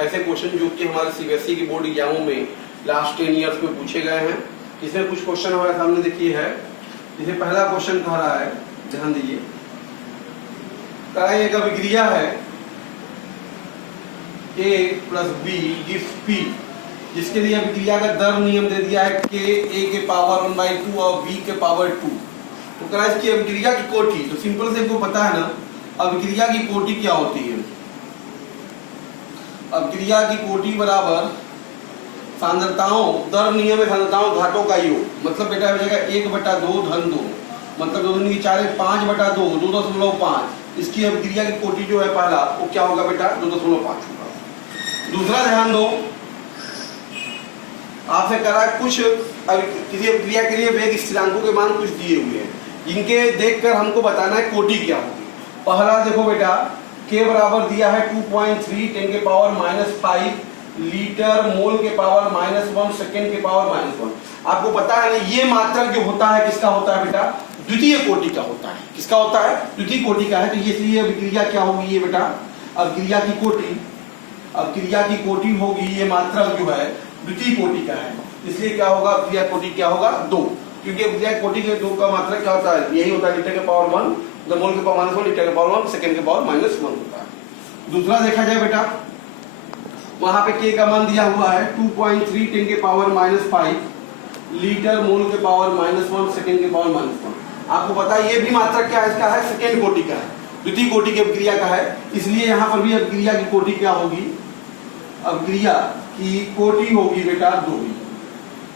ऐसे क्वेश्चन जो कि हमारे सीबीएसई की बोर्ड एग्जामों में लास्ट 10 ईयर्स में पूछे गए हैं। इसमें कुछ क्वेश्चन हमारे सामने देखिए है। जैसे पहला क्वेश्चन कह रहा है, ध्यान दीजिए, कह रहा है एक अभिक्रिया है A plus B gives P, जिसके लिए अभिक्रिया का दर नियम दे दिया है कि A के पावर 1/2 और B के पावर 2। तो कह रहा है इसकी अभिक्रिया की कोटि, तो सिंपल से इनको पता है ना अभिक्रिया की कोटि क्या होती है। अभिक्रिया की कोटि बराबर सांद्रताओं, दर नियम में सांद्रताओं घाटों का योग, मतलब बेटा हो जाएगा 1/2 धन 2, मतलब 2 दूनी 4 5/2 2.5। इसकी अभिक्रिया की कोटि जो है पहला वो क्या होगा बेटा 2.5 होगा। दूसरा ध्यान दो, आपसे करा कुछ किसी अभिक्रिया के लिए वेग स्थिरांकों के मान कुछ दिए हुए हैं, जिनके देखकर हमको बताना है कोटि क्या होगी। पहला देखो बेटा K बराबर दिया है 2.3 10 के पावर -5 लीटर मोल के पावर -1 सेकेंड के पावर -1। आपको पता है ना ये मात्रक जो होता है किसका होता है बेटा, द्वितीय कोटि का होता है। किसका होता है, द्वितीय कोटि का है। तो ये इसलिए अभिक्रिया क्या होगी ये बेटा, अभिक्रिया की कोटि, अभिक्रिया की कोटि होगी ये मात्रक जो है द्वितीय कोटि का है, इसलिए क्या होगा अभिक्रिया कोटि क्या होगा 2, क्योंकि अभिक्रिया कोटि के 2 का मात्रक क्या होता है, यही होता है लीटर के पावर 1 मोल के पावर -1 लीटर के पावर 1 सेकेंड के पावर -1 होता है। दूसरा देखा जाए बेटा, वहां पे K का मान दिया हुआ है 2.3 10 के पावर -5 लीटर मोल के पावर -1 सेकेंड के पावर -1। आपको पता है ये भी मात्रक क्या है, इसका है सेकेंड कोटि का है, द्वितीय कोटि की अभिक्रिया का है, इसलिए यहाँ पर भी अभिक्रिया की कोटि क्या होगी, अभिक्रिया की कोटि होगी बेटा 2,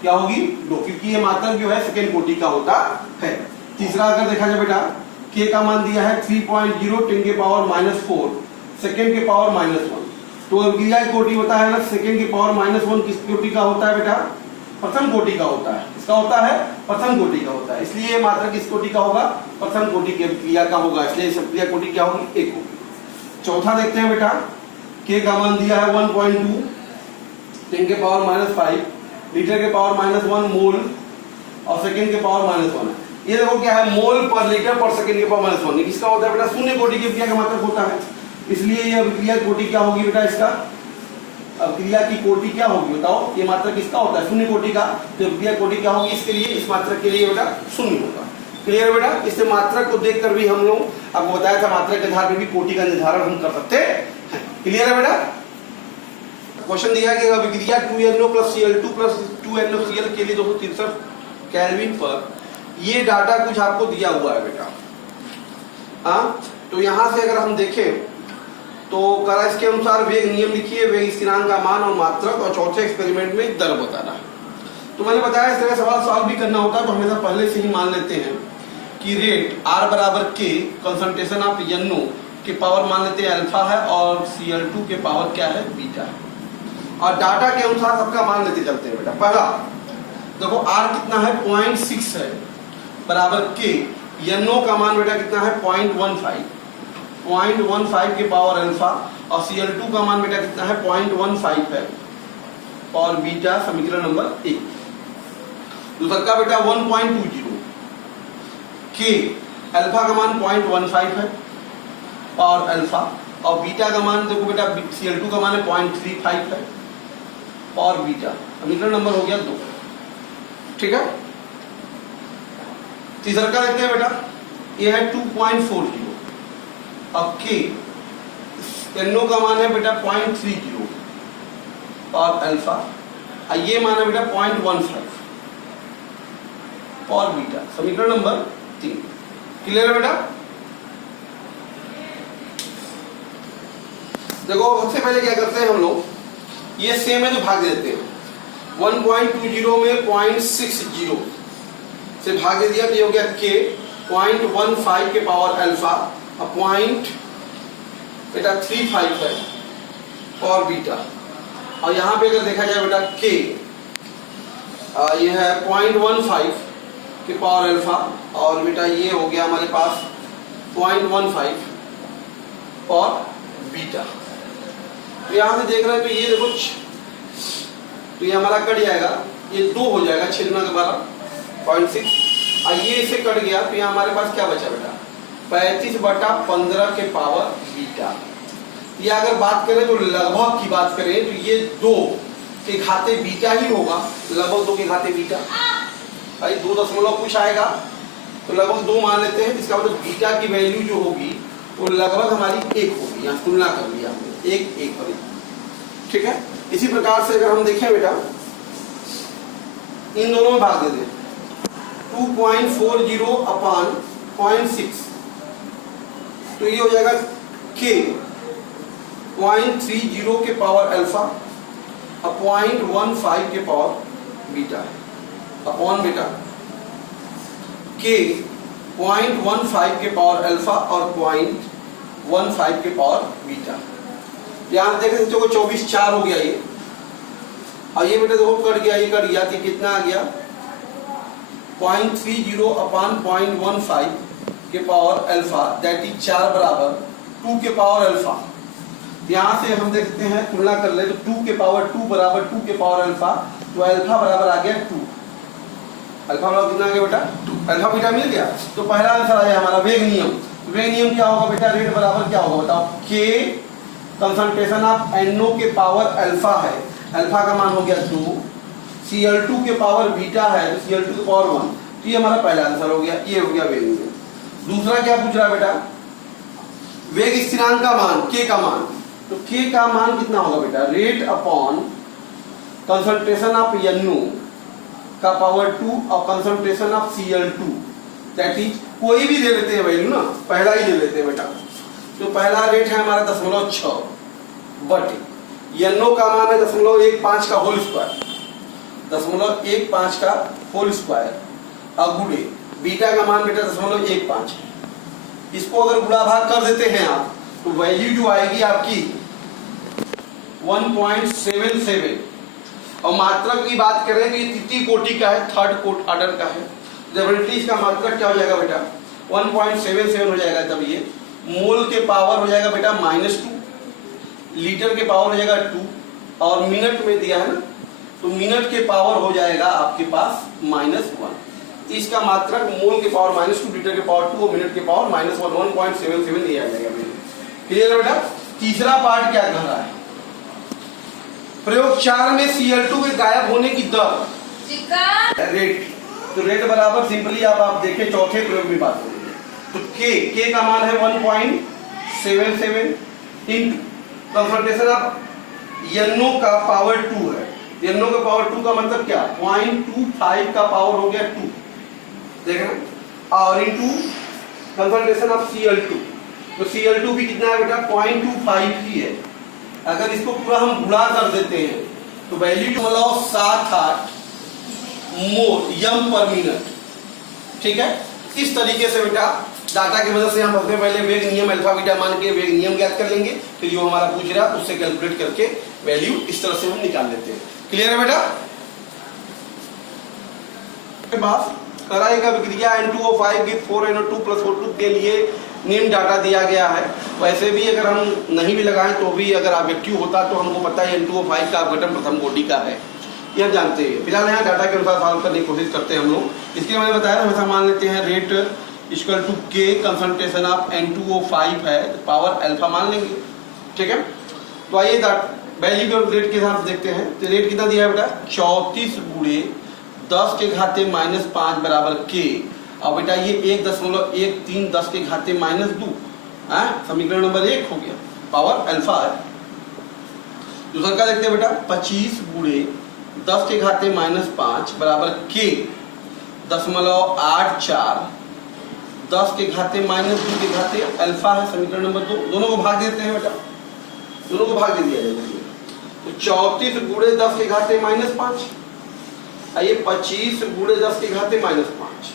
क्या होगी 2, क्योंकि ये मात्रक जो है सेकेंड कोटि का होता है। तीसरा अगर देखा जाए बेटा, K का मान दिया है 3.0 10 के पावर -4 सेकेंड के पावर -1। तो अभिक्रिया की कोटि होता है ना सेकेंड के पावर -1 किस कोटि का होता है बेटा, प्रथम कोटि का होता है। इसका होता है प्रथम कोटि का होता है, इसलिए ये मात्रक किस कोटि का होगा, प्रथम कोटि की अभिक्रिया का होगा, इसलिए इस अभिक्रिया कोटि क्या होगी 1 होगी। चौथा देखते हैं बेटा, K का मान दिया है 1.2 10 के पावर -5 लीटर के पावर -1 मोल और सेकेंड के पावर -1 है। ये देखो क्या है, मोल पर लीटर पर सेकेंड के पावर -1, किसका होता है बेटा, शून्य कोटि की अभिक्रिया का मात्रक होता है, इसलिए ये अभिक्रिया कोटि क्या होगी बेटा, इसका अभिक्रिया की कोटि क्या होगी बताओ, ये मात्रक किसका होता है शून्य कोटि का, तो अभिक्रिया कोटि क्या होगी इसके लिए, इस मात्रक के लिए बेटा शून्य होगा। क्लियर बेटा, इससे मात्रक को देखकर भी हम लोग आपको बताया था मात्रक के आधार पर भी कोटि का निर्धारण हम कर सकते हैं। क्लियर है बेटा। क्वेश्चन दिया कि अभिक्रिया 2NO + Cl2 + 2NaCl के लिए 263 केल्विन पर ये डाटा कुछ आपको दिया हुआ है बेटा। हाँ, तो यहां से अगर हम देखें तो करा इसके अनुसार वेग नियम लिखिए, वेग स्थिरांक का मान और मात्रक, और चौथे एक्सपेरिमेंट में दर बताना है। तो मैंने बताया इस तरह सवाल सॉल्व भी करना होता है तो हमेशा पहले से ही मान लेते हैं कि रेट R बराबर K कंसंट्रेशन ऑफ NO के पावर मान लेते हैं अल्फा है और Cl2 के पावर क्या है बीटा है, और डाटा के अनुसार सबका मान लेते चलते हैं बेटा। पहला देखो R कितना है 0.6 है बराबर K, NO का मान बेटा कितना है 0.15 के पावर अल्फा, और Cl2 का मान बेटा कितना है 0.15 है और बीटा समीकरण नंबर 1। दूसरा का बेटा 1.20 K अल्फा का मान 0.15 है और अल्फा, और बीटा का मान देखो बेटा Cl2 का मान है 0.35 है और बीटा, समीकरण नंबर हो गया 2। ठीक है। तीसरा का देखते हैं बेटा, ये है 2.40 और K NO का मान है बेटा 0.30 और अल्फा, ये मान है बेटा 0.15 और बीटा, समीकरण नंबर 3। क्लियर है बेटा। देखो सबसे पहले क्या करते हैं हम लोग, ये सेम है तो भाग देते हैं। 1.20 में 0.60 से भाग दे दिया तो ये हो गया K 0.15 के पावर अल्फा और 0.35 है और बीटा, और यहाँ पे अगर देखा जाए बेटा K ये है 0.15 के पावर अल्फा और बेटा ये हो गया हमारे पास 0.15 और बीटा। तो यहाँ से देख रहे हैं तो ये देखो तो ये हमारा कट जाएगा, ये 2 हो जाएगा, 6 गुना 12.6, और ये इसे कट गया तो यहाँ हमारे पास क्या बचा बेटा 35/15 के पावर बीटा। या अगर बात करें तो लगभग की बात करें तो ये 2 के घाते बीटा ही होगा, लगभग 2 के घाते बीटा। भाई 2 दशमलव कुछ आएगा तो लगभग 2 मान लेते हैं, इसका मतलब बीटा की वैल्यू जो होगी वो लगभग हमारी 1 होगी। यहाँ तुलना कर लिया हमने 1 पर, ठीक है। इसी प्रकार से अगर हम देखें बेटा, इन दोनों में भाग दे दें 2.40 अपान 0.6, तो ये हो जाएगा k 0.30 के पावर अल्फा और 0.15 के पावर बीटा है, अपॉन बेटा k 0.15 के पावर अल्फा और 0.15 के पावर बीटा। यहाँ देख सकते हो 24 4 हो गया ये, और ये बेटा देखो कट गया, ये कट गया कि कितना आ गया 0.30 अपान 0.15 के पावर अल्फा, दैट इज 4 बराबर 2 के पावर अल्फा। यहाँ से हम देखते हैं तुलना कर ले तो 2 के पावर 2 बराबर 2 के पावर अल्फा, तो अल्फा बराबर आ गया 2। अल्फा बराबर कितना आ गया बेटा 2, अल्फा बीटा मिल गया। तो पहला आंसर आया हमारा वेग नियम। वेग नियम क्या होगा बेटा, रेट बराबर क्या होगा बताओ, k कंसंट्रेशन ऑफ NO के पावर अल्फा है, अल्फा का मान हो गया 2, Cl2 के पावर बीटा है तो Cl2 के पावर 1, तो ये हमारा पहला आंसर हो गया, ये हो गया वेग नियम। दूसरा क्या पूछ रहा है बेटा, वेग स्थिरांक का मान k का मान, तो k का मान कितना होगा बेटा, rate upon concentration of NO का पावर 2 और concentration of Cl2, that is कोई भी दे लेते हैं वैल्यू ना, पहला ही दे लेते हैं बेटा। तो पहला रेट है हमारा 0.6 बटे NO का मान है 0.15 का होल स्क्वायर, 0.15 का होल स्क्वायर और गुणे बीटा का मान बेटा 0.15 है। इसको अगर गुणा भाग कर देते हैं आप तो वैल्यू जो आएगी आपकी 1.77, और मात्रक की बात करें तो ये तृतीय कोटि का है, थर्ड ऑर्डर का है, डेफिनेटली इसका मात्रक क्या हो जाएगा बेटा 1.77 हो जाएगा। तब ये मोल के पावर हो जाएगा बेटा -2, लीटर के पावर हो जाएगा 2, और मिनट में दिया है ना, तो मिनट के पावर हो जाएगा आपके पास -1। इसका मात्रक मोल के पावर -2, लीटर के पावर 2 और मिनट के पावर -1, 1.77 दिया जाएगा। क्लियर है बेटा। तीसरा पार्ट क्या कह रहा है, प्रयोग 4 में Cl2 के गायब होने की दर रेट, तो रेट बराबर सिंपली आप देखें चौथे प्रयोग में बात करेंगे तो k का मान है 1.77 इंटू कंसंट्रेशन ऑफ NO का पावर 2 है, NO का पावर 2 का मतलब क्या 0.25 का पावर हो गया 2, देखना, और इंटू कंसंट्रेशन ऑफ Cl2, तो Cl2 भी कितना है बेटा 0.25 ही है। अगर इसको पूरा हम गुणा कर देते हैं तो वैल्यू मतलब 78 मोल यम पर मिनट, ठीक है। इस तरीके से बेटा डाटा की मदद से हम सबसे पहले वेग नियम अल्फा बीटा मान के वेग नियम ज्ञात कर लेंगे, फिर जो हमारा पूछ रहा है उससे कैलकुलेट करके वैल्यू इस तरह से हम निकाल लेते हैं। क्लियर है बेटा। के बाद कराएगा विक्रिया N2O5 गिव 4NO2 + O2 के लिए निम्न डाटा दिया गया है। वैसे भी अगर हम नहीं भी लगाएं तो भी अगर ऑब्जेक्टिव होता तो हमको पता है N2O5 का अपघटन प्रथम कोटि का है, ये हम जानते हैं। फिलहाल यहाँ डाटा के अनुसार सॉल्व करने की कोशिश करते हैं हम लोग। इसके मैंने बताया हमेशा मान लेते हैं rate equal to k concentration of N2O5 है, पावर अल्फा मान लेंगे, ठीक है। तो आइए वैल्यू के रेट के साथ देखते हैं। तो रेट कितना दिया है बेटा 34 गुणे 10 के घाते -5 बराबर k, और बेटा ये 1.13 10 के घाते -2, समीकरण नंबर 1 हो गया, पावर अल्फा है। दूसरा क्या देखते हैं बेटा 25 गुणे 10 के घाते -5 बराबर k 0.84 10 के घाते -2 के घाते अल्फा है, समीकरण नंबर 2। दोनों को भाग देते हैं बेटा, दोनों को भाग दे दिया जाएगा। तो 34 गुणे 10 के घाते -5, आइए 25 गुणे 10 के घाते -5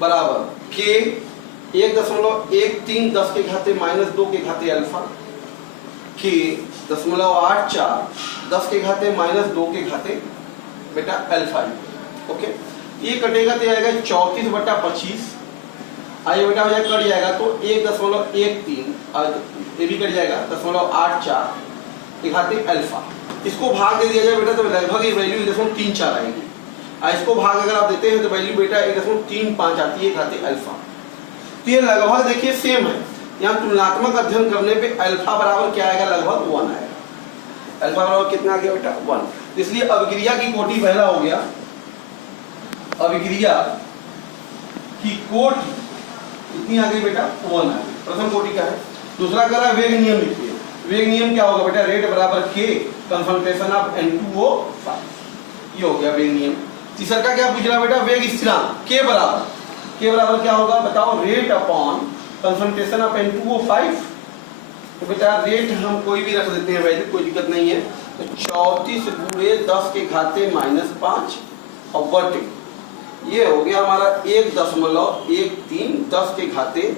बराबर k 1.13 10 के घाते -2 के घाते अल्फा, k 0.84 10 के घाते -2 के घाते बेटा अल्फा। ओके, ये कटेगा तो आएगा 34/25, आइए बेटा हो जाएगा कट जाएगा तो 1.13 ये भी कट जाएगा 0.84 के घाते अल्फा। इसको भाग दे दिया जाए बेटा तो लगभग ये वैल्यू 1.34 आएगी, और इसको भाग अगर आप देते हैं तो वैल्यू बेटा 1.35 आती है घाते अल्फा। तो ये लगभग देखिए सेम है, यहाँ तुलनात्मक अध्ययन करने पे अल्फा बराबर क्या आएगा, लगभग 1 आएगा। अल्फा बराबर कितना आ गया बेटा, 1। इसलिए अभिक्रिया की कोटि पहला हो गया, अभिक्रिया की कोटि कितनी आ गई बेटा, 1 आ गई। प्रथम कोटि का है। दूसरा कह रहा है वेग नियम लिखिए। वेग नियम क्या होगा बेटा, रेट बराबर के कंसंट्रेशन ऑफ N2O5, ये हो गया वेग नियम। तीसरा का क्या पूछ रहा है बेटा, वेग स्थिरांक के बराबर क्या होगा बताओ, rate upon concentration of N2O5। तो बेटा रेट हम कोई भी रख देते हैं वैल्यू, कोई दिक्कत नहीं है। तो 34 गुणे 10 के घाते -5 और बटे ये हो गया हमारा 1.13 10 के घाते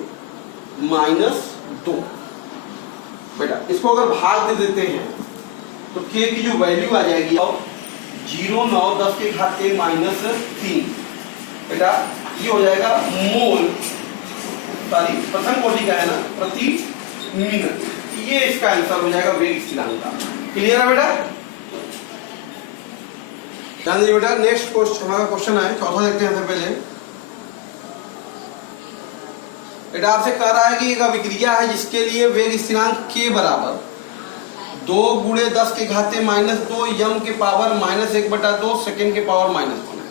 -2। बेटा इसको अगर भाग दे देते हैं तो के की जो वैल्यू आ जाएगी 0.9 10 के घाते -3। बेटा ये हो जाएगा मोल, सॉरी प्रथम कोटि का है ना, प्रति मिनट। ये इसका आंसर हो जाएगा वेग स्थिरांक का। क्लियर है बेटा, ध्यान दीजिए बेटा। नेक्स्ट क्वेश्चन हमारा क्वेश्चन है, चौथा देखते हैं पहले। बेटा आपसे कह रहा है कि एक अभिक्रिया है जिसके लिए वेग स्थिरांक के बराबर 2 गुणे 10 के घाते -2 यम के पावर -1/2 सेकेंड के पावर -1 है।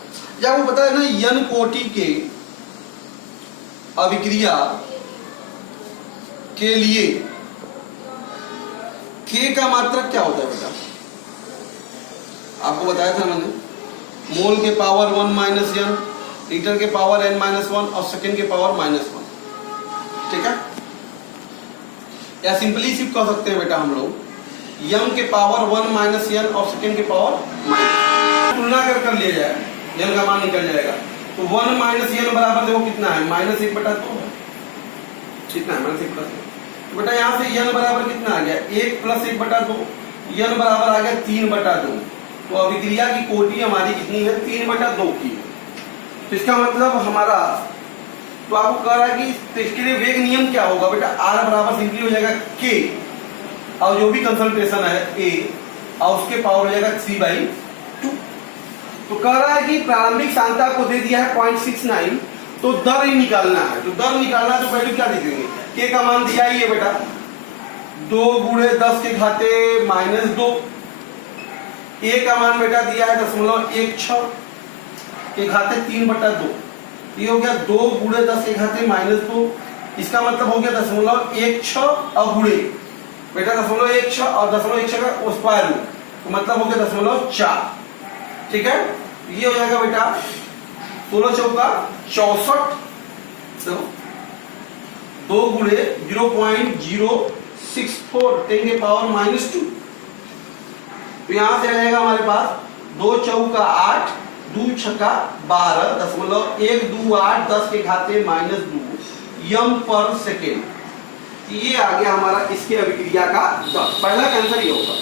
जब आपको पता है ना यन कोटि के अभिक्रिया के लिए के का मात्रक क्या होता है बेटा, आपको बताया था मैंने, मोल के पावर 1 माइनस n, लीटर के पावर n-1 और सेकेंड के पावर -1। ठीक है, या सिंपली सिर्फ कह सकते हैं बेटा हम लोग यम के पावर 1 माइनस n और सेकेंड के पावर माइनस, तुलना कर लिया जाए n का मान निकल जाएगा। तो 1 माइनस n बराबर देखो कितना है, -1/2 है। कितना है, -1/2। तो बेटा यहाँ से n बराबर कितना आ गया, 1 + 1/2, n बराबर आ गया 3/2। तो अभिक्रिया की कोटि हमारी कितनी है, 3/2 की। तो इसका मतलब हमारा, तो आपको कह रहा है कि इसके लिए वेग नियम क्या होगा बेटा, R बराबर सिंपली हो जाएगा K और जो भी कंसंट्रेशन है A और उसके पावर हो जाएगा 3/2। तो कह रहा है कि प्रारंभिक सांद्रता को दे दिया है 0.69, तो दर ही निकालना है। तो दर निकालना है तो वैल्यू क्या देखेंगे, K का मान दिया ही है बेटा 2 गुणे 10 के घाते -2, A का मान बेटा दिया है 0.16 के घाते 3/2। ये हो गया 2 गुणे 10 के घाते -2, इसका मतलब हो गया 0.16 और गुणे बेटा 0.16 और 0.16 का स्क्वायर रूट, तो मतलब हो गया 0.4। ठीक है, ये हो जाएगा बेटा 16 चौका 64, 2 गुणे 0.064 10 के पावर -2। तो यहां से रहेगा हमारे पास 2 चौका 8, 2 छक्का 12 .128 10 के घाते -2 यम पर सेकेंड। ये आ गया हमारा इसके अभिक्रिया का दर। पहला आंसर ये होगा।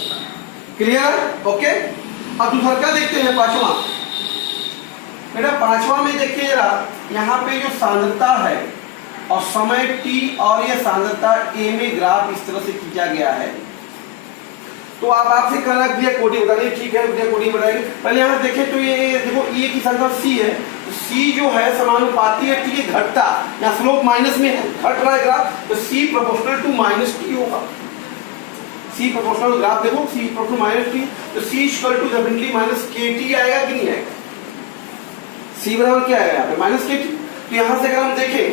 Clear, okay. अब दूसरा क्या देखते हैं, पांचवा। बेटा पांचवा में देखिए जरा, यहाँ पे जो सांद्रता है और समय t और ये सांद्रता a में ग्राफ इस तरह से खींचा गया है। तो आप आपसे कहना भैया कोटि बताइए, ठीक है भैया कोटि बताइए। पहले यहाँ देखें तो ये देखो ए की संख्या c है, तो c जो है समानुपाती है t के घटता, यहाँ स्लोप माइनस में है, घट रहा है ग्राफ, तो c प्रोपोर्शनल टू -t होगा। c प्रोपोर्शनल ग्राफ देखो, c प्रोपोर्शनल -t, तो c equal to definitely -kt आएगा कि नहीं आएगा, c बराबर क्या आएगा यहाँ पे -kt। तो यहाँ से अगर हम देखें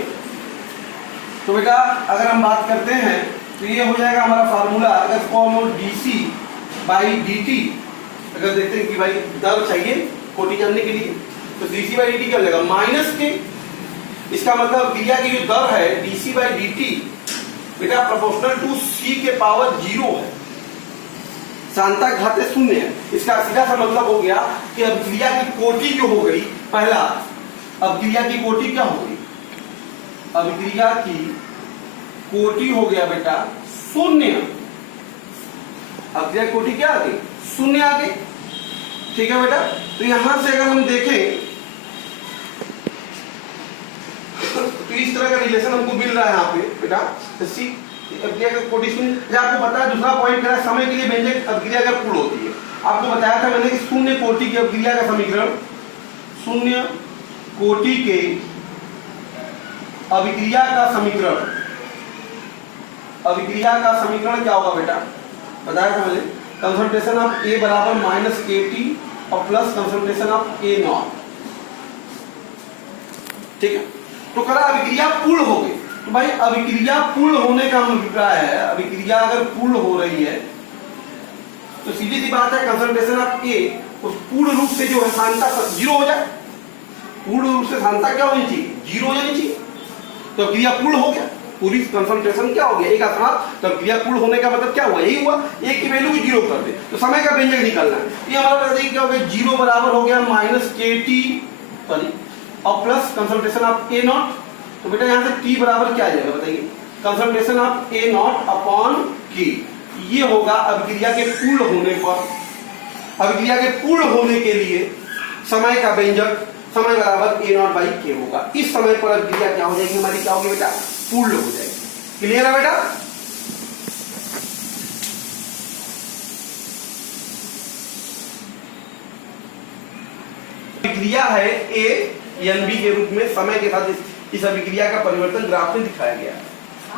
तो बेटा अगर हम बात करते हैं तो ये हो जाएगा हमारा फार्मूला, अगर फॉर्म dc/dt अगर देखते हैं कि भाई दर चाहिए कोटि जानने के लिए, तो dc/dt क्या हो जाएगा -k। इसका मतलब क्रिया की जो दर है dc/dt बेटा प्रोपोर्शनल टू c के पावर 0 है, सांद्रता घाते 0 है। इसका सीधा सा मतलब हो गया कि अभिक्रिया की कोटि जो हो गई, पहला अभिक्रिया की कोटि क्या हो गई, अभिक्रिया की कोटि हो गया बेटा 0। अभिक्रिया कोटि क्या आ गई, 0 आ गई। ठीक है बेटा, तो यहां से अगर हम देखें तो इस तरह का रिलेशन हमको मिल रहा है यहाँ पे बेटा, तो सी अभिक्रिया का कोटि 0। आपको बताया दूसरा पॉइंट करा, समय के लिए व्यंजक अभिक्रिया अगर पूर्ण होती है, आपको बताया था मैंने कि 0 कोटि की अभिक्रिया का समीकरण, 0 कोटि के अभिक्रिया का समीकरण अभिक्रिया का समीकरण क्या होगा बेटा, बताया था मैंने, कंसंट्रेशन ऑफ ए बराबर माइनस के टी और plus concentration of A not. ठीक है, तो करा अभिक्रिया पूर्ण हो गई। तो भाई अभिक्रिया पूर्ण होने का अभिप्राय है, अभिक्रिया अगर पूर्ण हो रही है तो सीधी सी बात है कंसंट्रेशन ऑफ ए पूर्ण रूप से जो है सांद्रता 0 हो जाए। पूर्ण रूप से सांद्रता क्या होनी चाहिए, 0 हो जानी चाहिए। तो अभिक्रिया पूर्ण हो गया, पूरी कंसंट्रेशन क्या हो गया, एक अर्थात। तो अभिक्रिया पूर्ण होने का मतलब क्या हुआ, यही हुआ, एक की वैल्यू 0 कर दे तो समय का व्यंजक निकालना है। ये हमारा क्या हो गया, 0 बराबर हो गया माइनस के टी सॉरी और plus concentration of A not. तो बेटा यहाँ से टी बराबर क्या आ जाएगा बताइए, concentration of A not upon के। ये होगा अभिक्रिया के पूर्ण होने पर, अभिक्रिया के पूर्ण होने के लिए समय का व्यंजक समय बराबर ए नॉट बाई के होगा। इस समय पर अभिक्रिया क्या हो जाएगी हमारी, क्या होगी बेटा, पूर्ण हो जाएगी। क्लियर है बेटा। अभिक्रिया है ए एन बी के रूप में समय के साथ इस अभिक्रिया का परिवर्तन ग्राफ में दिखाया गया है।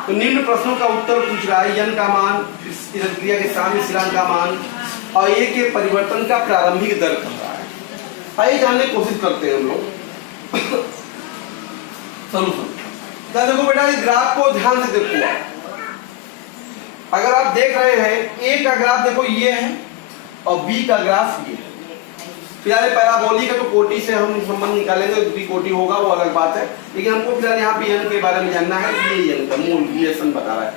तो निम्न प्रश्नों का उत्तर पूछ रहा है, यन का मान, इस अभिक्रिया के सामने स्थिरांक का मान और ए के परिवर्तन का प्रारंभिक दर कह रहा है। आइए जानने की कोशिश करते हैं हम लोग सॉल्यूशन। देखो बेटा इस ग्राफ को ध्यान से देखो आप, अगर आप देख रहे हैं ए का ग्राफ देखो ये है और बी का ग्राफ ये है। फिलहाल पैराबोलिक है तो कोटि से हम संबंध निकालेंगे, बी कोटि होगा वो अलग बात है, लेकिन हमको फिलहाल यहाँ पे एन के बारे में जानना है। ये एन का मूल रिलेशन बता रहा है,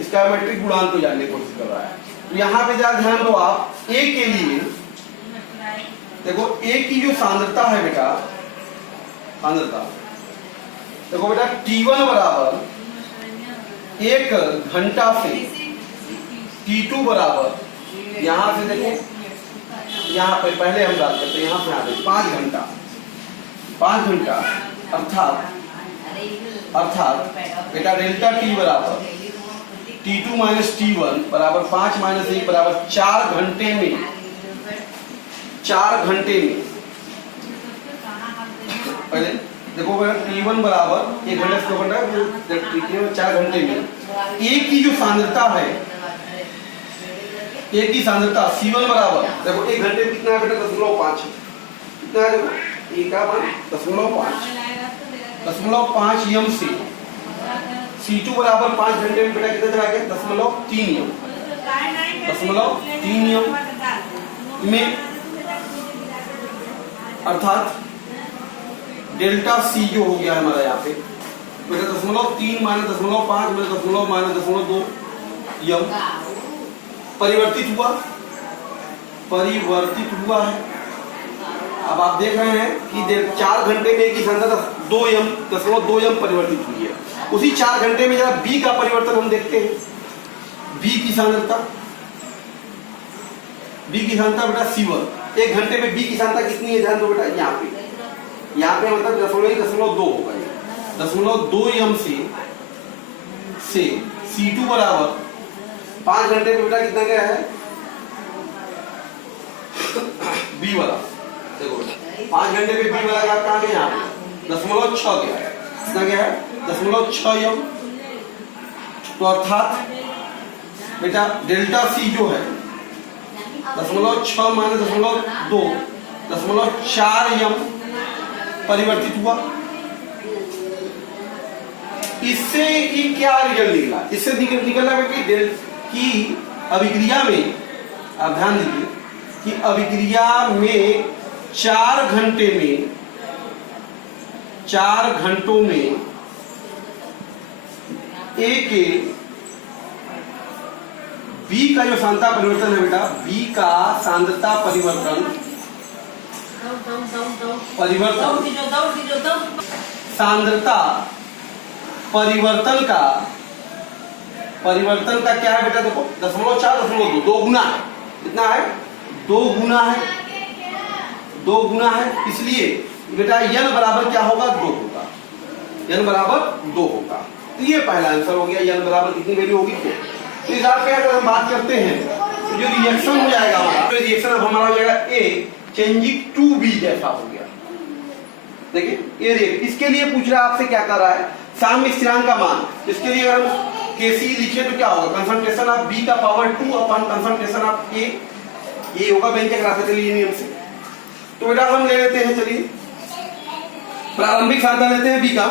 इसका मैट्रिक गुणांक को जानने की कोशिश कर रहा है। तो यहाँ पे जरा ध्यान दो आप, ए के लिए देखो ए की जो सांद्रता है बेटा, सांद्रता देखो बेटा T1 बराबर 1 घंटा से T2 बराबर, यहां से देखो यहाँ पे पहले हम बात करते हैं, यहाँ से आते 5 घंटा, 5 घंटा अर्थात बेटा डेल्टा T बराबर T2 माइनस T1 बराबर 5 माइनस 1 बराबर 4 घंटे में, 4 घंटे में पहले देखो बेटा T1 बराबर 1 घंटे से 2 घंटा 4 घंटे में ए की जो सांद्रता है, ए की सांद्रता C1 बराबर देखो 1 घंटे में कितना है बेटा 0.5, कितना है देखो ए का मान 0.5 यम से C2 बराबर 5 घंटे में बेटा कितना चला गया 0.3 यम, 0.3 यम में, अर्थात डेल्टा सी जो हो गया हमारा यहाँ पे बेटा 0.3 माइनस 0.5 में 0 माइनस 0.2 यम परिवर्तित हुआ है। अब आप देख रहे हैं कि 4 घंटे में की सांद्रता 2 यम 0.2 यम परिवर्तित हुई है। उसी 4 घंटे में जरा बी का परिवर्तन हम देखते हैं, बी की सांद्रता बेटा C1, 1 घंटे में बी की सांद्रता कितनी है ध्यान दो बेटा, यहाँ पे मतलब 0.2 होगा, 0.2 यम से C2 बराबर 5 घंटे में बेटा कितना गया है बी वाला, देखो 5 घंटे में बी वाला ग्राफ कहाँ गया, यहाँ पे 0.6 गया है, कितना गया है 0.6 यम। तो अर्थात बेटा डेल्टा सी जो है 0.6 माइनस 0.2 0.4 यम परिवर्तित हुआ। इससे ये क्या रिजल्ट निकला, इससे निकला है कि अभिक्रिया में, आप ध्यान दीजिए कि अभिक्रिया में 4 घंटों में ए के बी का जो सांद्रता परिवर्तन है बेटा, बी का सांद्रता परिवर्तन सांद्रता परिवर्तन का क्या है बेटा, देखो 0.4 0.2 2 गुना है, कितना है 2 गुना है, इसलिए बेटा n बराबर क्या होगा 2 होगा, n बराबर 2 होगा। तो ये पहला आंसर हो गया, n बराबर कितनी वैल्यू होगी 2। तो इस आपके अगर हम बात करते हैं तो जो रिएक्शन हो जाएगा हमारा, तो रिएक्शन अब हमारा हो जाएगा A चेंजिंग टू B जैसा हो गया। देखिए ये इसके लिए पूछ रहा है आपसे, क्या कर रहा है साम्य स्थिरांक का मान, इसके लिए अगर हम केसी लिखे तो क्या होगा, कंसंट्रेशन ऑफ बी का पावर 2 अपॉन कंसंट्रेशन ऑफ ए, ये होगा व्यंजक राशि के लिए नियम से। तो बेटा हम ले लेते हैं, चलिए प्रारंभिक सांद्रता लेते हैं बी का।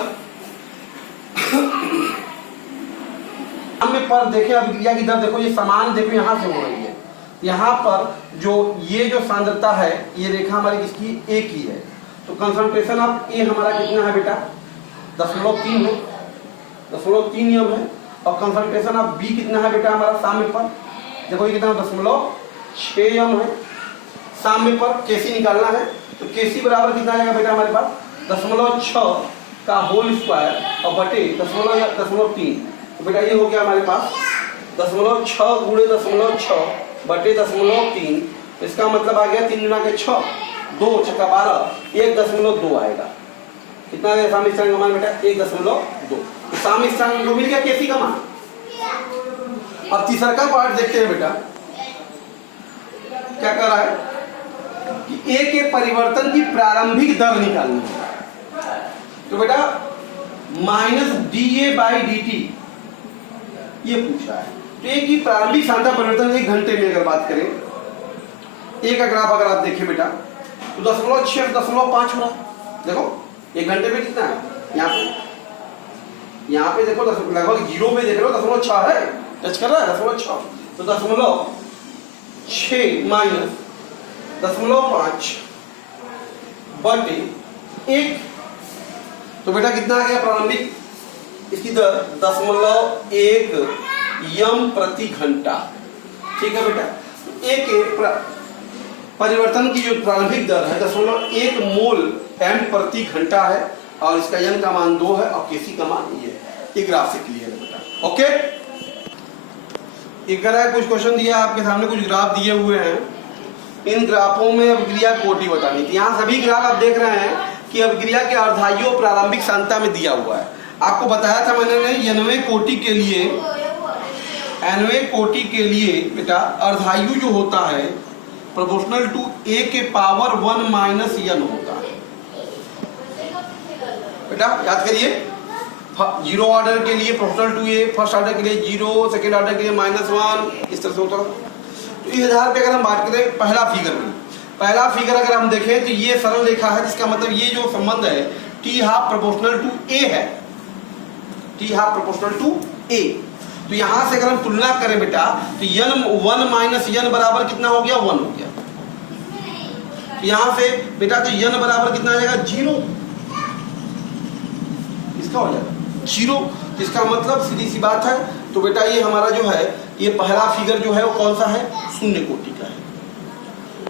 हमें पर देखें अभिक्रिया की दर, देखो ये समान, देखो यहाँ से हो रही है, यहाँ पर जो ये जो सांद्रता है ये रेखा हमारी किसकी, ए की है। तो कंसंट्रेशन ऑफ ए हमारा कितना है बेटा, 0.3 है, 0.3 नियम है। और कंसंट्रेशन ऑफ बी कितना है बेटा हमारा साम्य पर, देखो ये कितना 0.6 यम है साम्य पर। केसी निकालना है तो केसी बराबर कितना आएगा बेटा हमारे पास 0.6 का होल स्क्वायर और बटे 0.3। तो बेटा ये हो गया हमारे पास 0.6 गुणे 0.6 बटे 0.3। तो इसका मतलब आ गया 3 गुना के 6, 2 छक्का 12, 1.2 आएगा। कितना है साम्य स्थिरांक का मान बेटा 1.2। तो साम्य स्थिरांक को मिल गया केसी का मान। अब तीसरा का पार्ट देखते हैं बेटा, क्या कर रहा है कि ए के परिवर्तन की प्रारंभिक दर निकालनी है। तो बेटा माइनस dA/dt ये पूछा है। तो ए की प्रारंभिक सांद्रता परिवर्तन 1 घंटे में अगर बात करें, ए का ग्राफ अगर आप देखें बेटा तो 0.6 0.5 हो रहा है। देखो 1 घंटे में कितना है, यहाँ पे देखो लगभग 0 पे देख लो 0.6 है, टच कर रहा है 0.6। तो 0.6 माइनस 0.5 बटे 1। तो बेटा कितना आ गया प्रारंभिक इसकी दर 0.1 यम प्रति घंटा। ठीक है बेटा, ए के परिवर्तन की जो प्रारंभिक दर है 0.1 मोल एम प्रति घंटा है और इसका यम का मान 2 है और केसी का मान ये है। ये ग्राफ से क्लियर है बेटा। ओके, एक कुछ क्वेश्चन दिया आपके सामने, कुछ ग्राफ दिए हुए हैं, इन ग्राफों में अभिक्रिया कोटि बतानी थी। यहाँ सभी ग्राफ आप देख रहे हैं कि अभिक्रिया के अर्धायु प्रारंभिक सांद्रता में दिया हुआ है। आपको बताया था मैंने 90 कोटि के लिए, 90 कोटि के लिए बेटा अर्धायु जो होता है प्रोपोर्शनल टू ए के पावर 1 माइनस n होता है। बेटा याद करिए, 0 ऑर्डर के लिए proportional to A, first order के लिए 0, सेकेंड ऑर्डर के लिए -1, इस तरह से होता है। तो इस आधार पे अगर हम बात करें पहला फिगर अगर हम देखें तो ये सरल रेखा है, जिसका मतलब ये जो संबंध है t half proportional to a है, t half proportional to a। तो यहां से अगर हम तुलना करें बेटा तो n 1 माइनस n बराबर कितना हो गया, 1 हो गया। तो यहां से बेटा तो n बराबर कितना आ जाएगा 0, इसका हो जाएगा 0। इसका मतलब सीधी सी बात है। तो बेटा ये हमारा जो है ये पहला फिगर जो है वो कौन सा है, शून्य कोटि का है।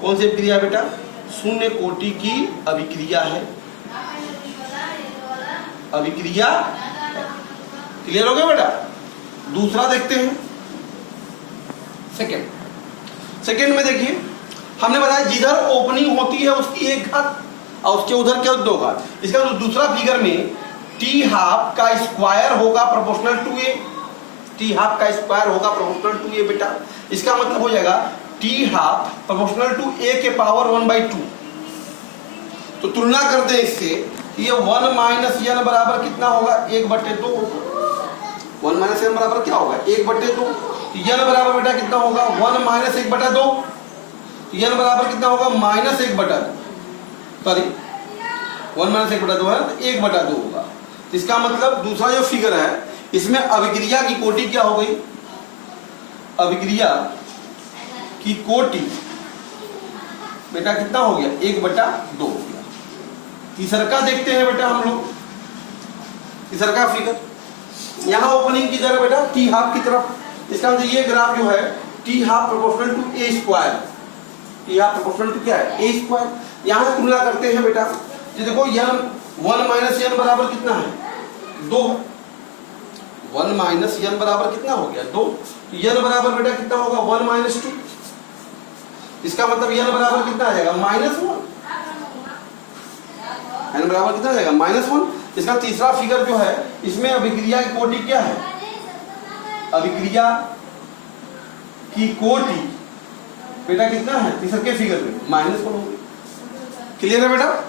कौन सी अभिक्रिया है बेटा, शून्य कोटि की अभिक्रिया है, अभिक्रिया। क्लियर हो गया बेटा। दूसरा देखते हैं, सेकेंड में देखिए हमने बताया जिधर ओपनिंग होती है उसकी 1 घात और उसके उधर क्या 2 घात। इसका दूसरा फिगर में टी हाफ का स्क्वायर होगा proportional to A, T half का स्क्वायर होगा प्रोपोर्शनल टू ए बेटा। इसका मतलब हो जाएगा T half proportional to A के पावर 1/2। तो तुलना करते हैं इससे, ये 1 माइनस n बराबर कितना होगा, 1/2। 1 माइनस n बराबर क्या होगा, 1/2। n बराबर बेटा कितना होगा, 1 माइनस 1/2। n बराबर कितना होगा, -1/2। सॉरी 1 माइनस 1/2 है तो 1/2 होगा। तो इसका मतलब दूसरा जो फिगर है इसमें अभिक्रिया की कोटि क्या हो गई, अभिक्रिया की कोटि बेटा कितना हो गया, 1/2 हो गया। तीसरा का देखते हैं बेटा हम लोग, तीसरा का फिगर, यहाँ ओपनिंग की दर बेटा टी हाफ की तरफ। इसका मतलब ये ग्राफ जो है T half proportional to A square, T half proportional to क्या है, ए स्क्वायर। यहाँ तुलना करते हैं बेटा, ये देखो n 1 माइनस n बराबर कितना है, 2। 1 माइनस n बराबर कितना हो गया, 2। n बराबर बेटा कितना होगा, 1 माइनस 2। इसका मतलब n बराबर कितना आ जाएगा, -1। n बराबर कितना आ जाएगा, -1। इसका तीसरा फिगर जो है इसमें अभिक्रिया की कोटि क्या है, अभिक्रिया की कोटि बेटा कितना है, तीसरे फिगर में -1 हो गई। क्लियर है बेटा।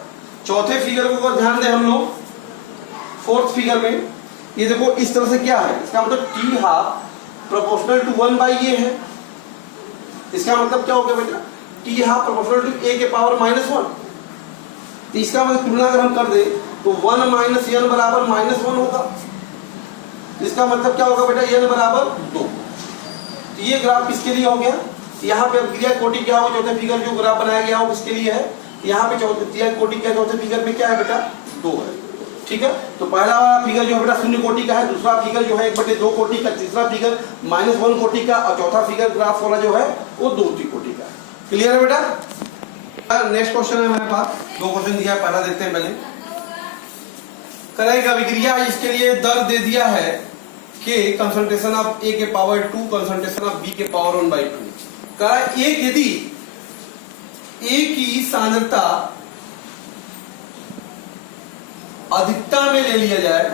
चौथे फिगर को अगर ध्यान दें हम लोग, फोर्थ फिगर में ये देखो इस तरह से क्या है, इसका मतलब T half proportional to 1 by ये है। इसका मतलब क्या हो गया बेटा, T half proportional to A के पावर -1। तो इसका मतलब तुलना अगर हम कर दे तो 1 माइनस n बराबर -1 होगा। इसका मतलब क्या होगा बेटा, n बराबर 2। तो ये ग्राफ किसके लिए हो गया, यहाँ पे अभिक्रिया कोटि क्या होगा, चौथे फिगर जो ग्राफ बनाया गया हो उसके लिए है। यहाँ पे चौथे कोटि क्या, चौथे फिगर में क्या है बेटा, 2 है। ठीक है, तो पहला वाला फिगर जो है बेटा 0 कोटि का है, दूसरा फिगर जो है 1/2 कोटि का, तीसरा फिगर -1 कोटि का, और चौथा फिगर ग्राफ वाला जो है वो 2 कोटि का। क्लियर है बेटा। नेक्स्ट क्वेश्चन है हमारे पास, 2 क्वेश्चन दिया है, पहला देखते हैं पहले। करेगा अभिक्रिया, इसके लिए दर दे दिया है कि कंसंट्रेशन ऑफ ए के पावर 2 कंसंट्रेशन ऑफ बी के पावर 1/2। कहा एक यदि ए की सांद्रता अधिकता में ले लिया जाए,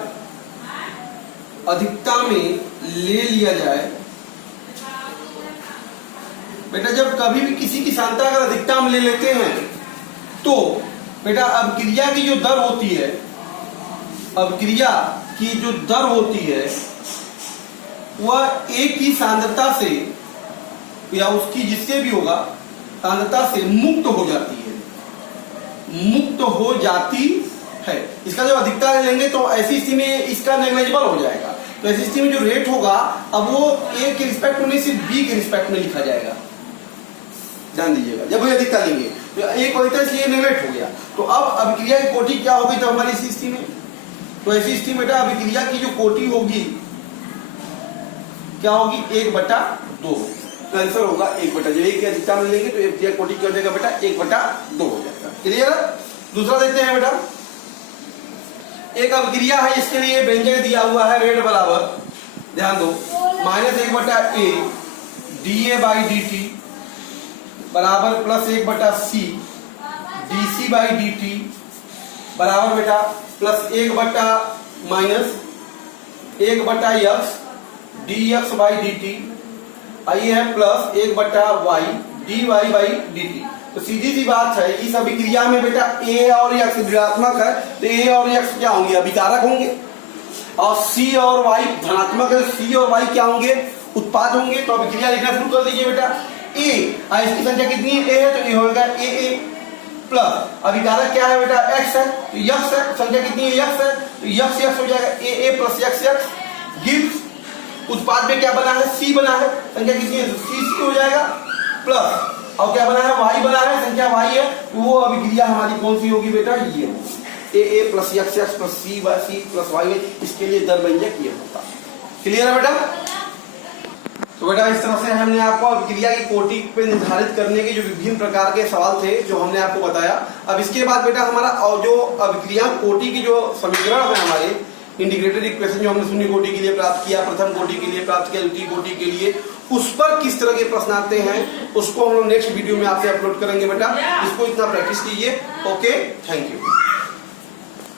अधिकता में ले लिया जाए बेटा, जब कभी भी किसी की सांद्रता अगर अधिकता में ले लेते हैं तो बेटा अभिक्रिया की जो दर होती है, अभिक्रिया की जो दर होती है वह ए की सांद्रता से या उसकी जिससे भी होगा सांद्रता से मुक्त हो जाती है, मुक्त हो जाती है। इसका जब अधिकता ले लेंगे तो ऐसी स्थिति में इसका नेग्लिजिबल हो जाएगा। तो ऐसी स्थिति में जो रेट होगा अब वो ए के रिस्पेक्ट में नहीं, सिर्फ बी के रिस्पेक्ट में लिखा जाएगा। ध्यान दीजिएगा, जब वो अधिकता लेंगे तो ए को इसलिए नेग्लेक्ट हो गया। तो अब अभिक्रिया की कोटि क्या होगी तब हमारी इसी स्थिति में, तो ऐसी स्थिति में अभिक्रिया की जो कोटि होगी क्या होगी, 1/2। तो आंसर होगा 1/2। जब एक की अधिकता में लेंगे तो अभिक्रिया कोटि क्या हो जाएगा बेटा, 1/2 हो जाएगा। क्लियर है। दूसरा देखते हैं बेटा, एक अभिक्रिया है, इसके लिए व्यंजक दिया हुआ है रेट बराबर, ध्यान दो, -1/a dA/dt बराबर +1/c dC/dt बराबर बेटा +1/-1/x dx/dt, आइए है +1/y dy/dt। तो सीधी सी बात है, इस अभिक्रिया में बेटा a और x ऋणात्मक है तो a और x क्या होंगे, अभिकारक होंगे, और c और y धनात्मक है, c और y क्या होंगे, उत्पाद होंगे। तो अभिक्रिया लिखना शुरू कर दीजिए बेटा। a इसकी संख्या कितनी है, a है, तो ये होगा a प्लस अभिकारक क्या है बेटा, x है, तो x है, संख्या कितनी है, x है, तो x हो जाएगा a प्लस x गिव्स, उत्पाद में क्या बना है, c बना है, संख्या कितनी है, c हो जाएगा, प्लस और क्या बना है, y बना है, संख्या y है, तो वो अभिक्रिया हमारी कौन सी होगी बेटा, ये होगी a plus x plus c plus y, इसके लिए दर व्यंजक ये होगा। क्लियर है बेटा। तो बेटा इस तरह से हमने आपको अभिक्रिया की कोटि पे निर्धारित करने के जो विभिन्न प्रकार के सवाल थे जो हमने आपको बताया। अब इसके बाद बेटा हमारा और जो अभिक्रिया कोटि की जो समीकरण है हमारे इंटीग्रेटेड इक्वेशन जो हमने शून्य कोटि के लिए प्राप्त किया, प्रथम कोटि के लिए प्राप्त किया, द्वितीय कोटि के लिए, उस पर किस तरह के प्रश्न आते हैं उसको हम लोग नेक्स्ट वीडियो में आपसे अपलोड करेंगे बेटा। इसको इतना प्रैक्टिस कीजिए। Okay, thank you.